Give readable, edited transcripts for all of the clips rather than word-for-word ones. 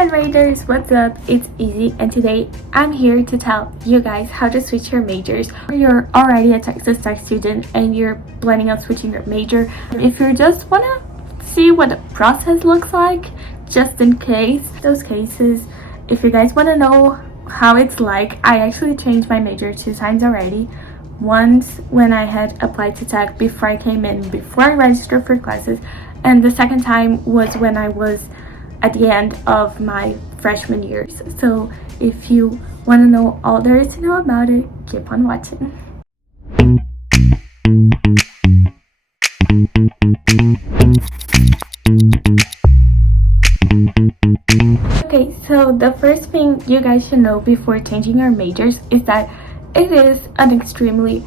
Red Raiders, what's up? It's Izzy, and today I'm here to tell you guys how to switch your majors. If you're already a Texas Tech student and you're planning on switching your major, if you just want to see what the process looks like, just in case, those cases, if you guys want to know how it's like, I actually changed my major 2 times already. Once when I had applied to Tech before I came in, before I registered for classes, and the second time was when I was at the end of my freshman year. So if you want to know all there is to know about it, keep on watching. Okay, so the first thing you guys should know before changing your majors is that it is an extremely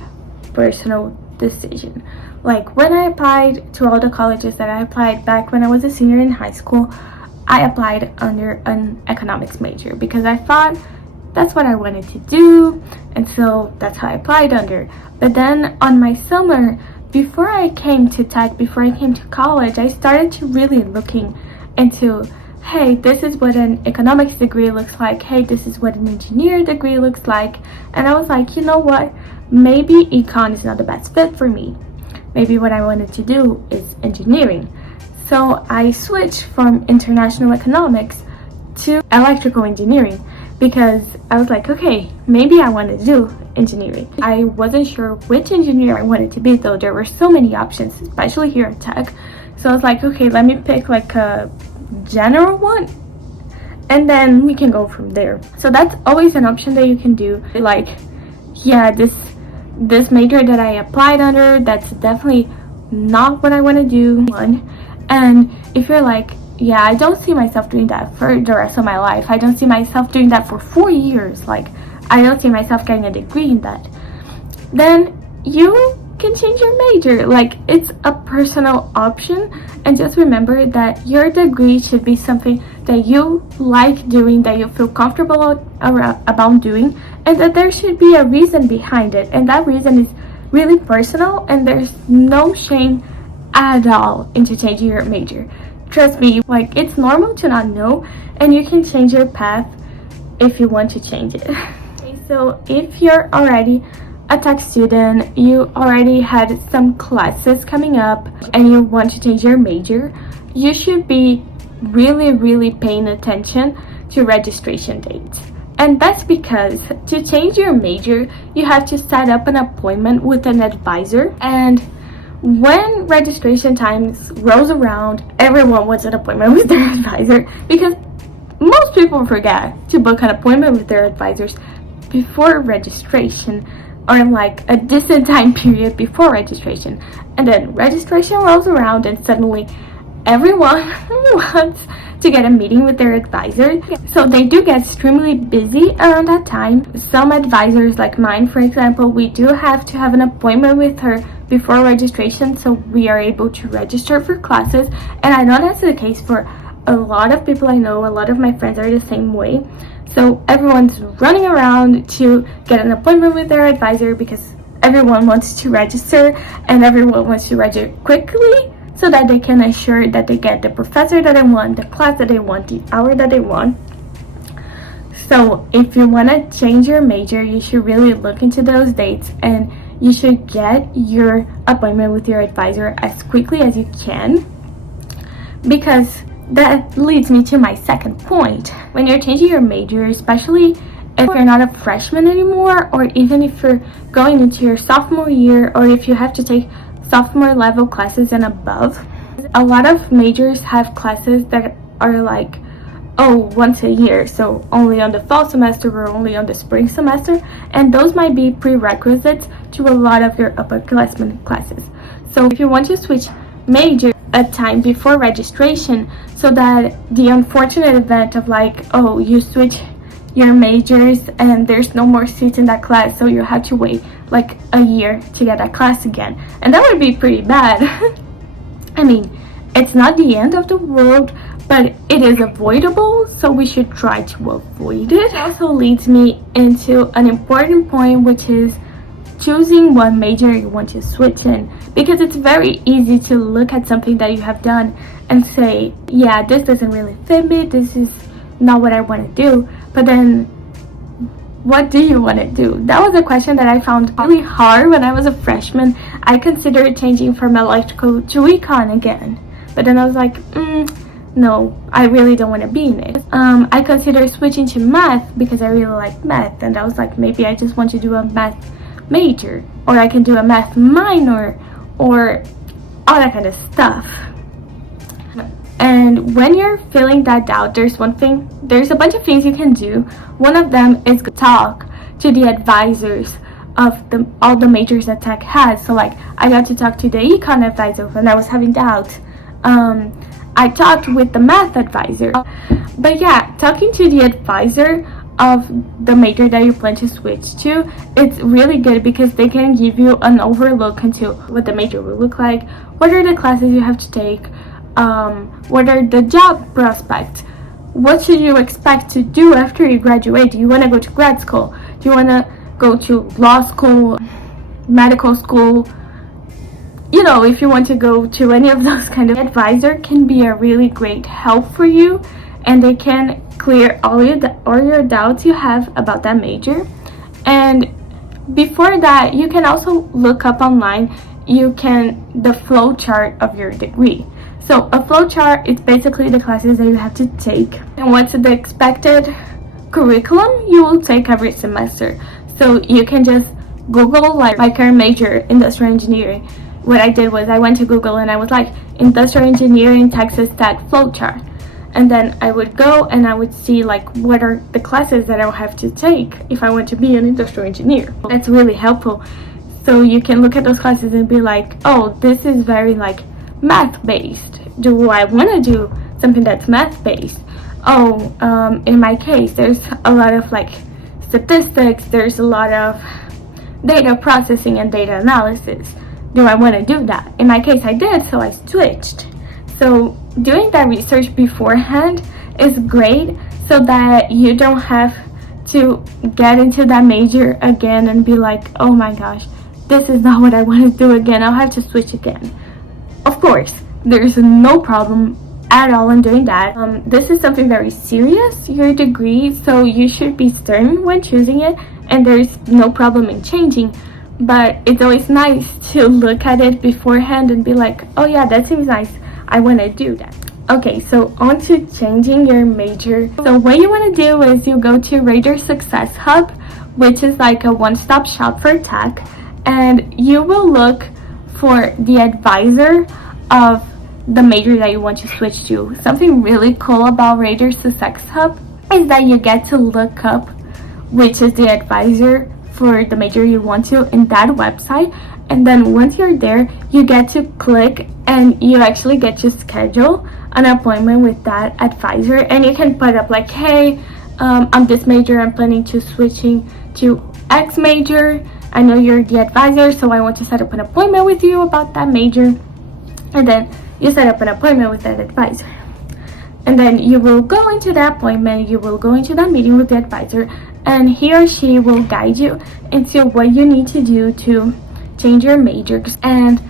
personal decision. Like when I applied to all the colleges that I applied back when I was a senior in high school, I applied under an economics major because I thought that's what I wanted to do, and so that's how I applied under. But then on my summer, before I came to Tech, before I came to college, I started to really looking into, hey, this is what an economics degree looks like, hey, this is what an engineer degree looks like, and I was like, you know what, maybe econ is not the best fit for me. Maybe what I wanted to do is engineering. So I switched from international economics to electrical engineering because I was like, okay, maybe I want to do engineering. I wasn't sure which engineer I wanted to be, though there were so many options, especially here at Tech. So I was like, okay, let me pick like a general one and then we can go from there. So that's always an option that you can do. Like, yeah, this major that I applied under, that's definitely not what I want to do. And if you're like, yeah, I don't see myself doing that for the rest of my life, I don't see myself doing that for 4 years, like I don't see myself getting a degree in that, then you can change your major. Like, it's a personal option, and just remember that your degree should be something that you like doing, that you feel comfortable about doing, and that there should be a reason behind it, and that reason is really personal, and there's no shame at all into changing your major. Trust me, like, it's normal to not know, and you can change your path if you want to change it. Okay, so if you're already a Tech student, you already had some classes coming up, and you want to change your major, you should be really paying attention to registration dates. And that's because to change your major, you have to set up an appointment with an advisor, and when registration times rolls around, everyone wants an appointment with their advisor because most people forget to book an appointment with their advisors before registration, or like a decent time period before registration. And then registration rolls around and suddenly everyone wants to get a meeting with their advisor. So they do get extremely busy around that time. Some advisors, like mine for example, we do have to have an appointment with her before registration so we are able to register for classes. And I know that's the case for a lot of people I know. A lot of my friends are the same way. So everyone's running around to get an appointment with their advisor because everyone wants to register, and everyone wants to register quickly so that they can assure that they get the professor that they want, the class that they want, the hour that they want. So if you want to change your major, you should really look into those dates, and you should get your appointment with your advisor as quickly as you can, because that leads me to my second point. When you're changing your major, especially if you're not a freshman anymore, or even if you're going into your sophomore year, or if you have to take sophomore level classes and above, a lot of majors have classes that are like, oh, once a year, so only on the fall semester or only on the spring semester, and those might be prerequisites to a lot of your upperclassmen classes. So if you want to switch major a time before registration, so that the unfortunate event of like, oh, you switch your majors and there's no more seats in that class, so you have to wait like a year to get that class again, and that would be pretty bad. I mean, it's not the end of the world, but it is avoidable, so we should try to avoid it. It also leads me into an important point, which is choosing what major you want to switch in, because it's very easy to look at something that you have done and say, yeah, this doesn't really fit me, this is not what I want to do. But then, what do you want to do? That was a question that I found really hard when I was a freshman. I considered changing from electrical to econ again, but then I was like, no, I really don't want to be in it. I considered switching to math because I really like math, and I was like, maybe I just want to do a math major, or I can do a math minor, or all that kind of stuff. And when you're feeling that doubt, there's a bunch of things you can do. One of them is talk to the advisors of all the majors that tech has. So like, I got to talk to the econ advisor when I was having doubt. I talked with the math advisor. But yeah, talking to the advisor of the major that you plan to switch to, it's really good because they can give you an overlook into what the major will look like, what are the classes you have to take, what are the job prospects, what should you expect to do after you graduate. Do you want to go to grad school? Do you want to go to law school, medical school? You know, if you want to go to any of those kind of advisor can be a really great help for you, and they can clear all your doubts you have about that major. And before that, you can also look up online the flow chart of your degree. So a flow chart is basically the classes that you have to take and what's the expected curriculum you will take every semester. So you can just Google like my current major, industrial engineering. What I did was I went to Google and I was like, industrial engineering Texas Tech flowchart, and then I would go and I would see like what are the classes that I will have to take if I want to be an industrial engineer. That's really helpful. So you can look at those classes and be like, oh, this is very like math based. Do I want to do something that's math based? Oh, in my case, there's a lot of like statistics, there's a lot of data processing and data analysis. Do I want to do that? In my case, I did, so I switched. So doing that research beforehand is great so that you don't have to get into that major again and be like, oh my gosh, this is not what I want to do again. I'll have to switch again. Of course, there's no problem at all in doing that. This is something very serious, your degree, so you should be stern when choosing it, and there's no problem in changing. But it's always nice to look at it beforehand and be like, oh yeah, that seems nice, I want to do that. Okay, so on to changing your major. So what you want to do is you go to Radar Success Hub, which is like a one-stop shop for tech, and you will look for the advisor of the major that you want to switch to. Something really cool about Radar Success Hub is that you get to look up which is the advisor for the major you want to in that website, and then once you're there, you get to click and you actually get to schedule an appointment with that advisor, and you can put up like, hey, I'm this major, I'm planning to switching to X major. I know you're the advisor, so I want to set up an appointment with you about that major. And then you set up an appointment with that advisor. And then you will go into that appointment, you will go into that meeting with the advisor, and he or she will guide you into what you need to do to change your majors. And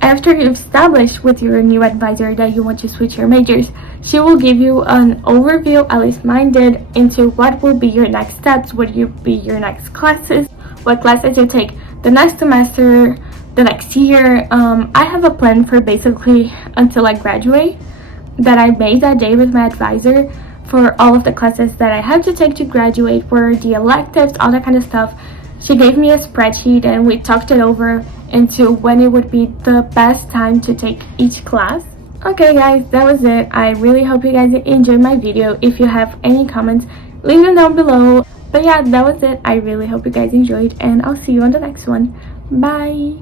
after you've established with your new advisor that you want to switch your majors, she will give you an overview, at least mine did, into what will be your next steps, what will be your next classes, what classes you take the next semester, the next year. I have a plan for basically until I graduate that I made that day with my advisor for all of the classes that I have to take to graduate, for the electives, all that kind of stuff. She gave me a spreadsheet and we talked it over into when it would be the best time to take each class. Okay guys, that was it. I really hope you guys enjoyed my video. If you have any comments, leave them down below. But yeah, that was it. I really hope you guys enjoyed, and I'll see you on the next one. Bye.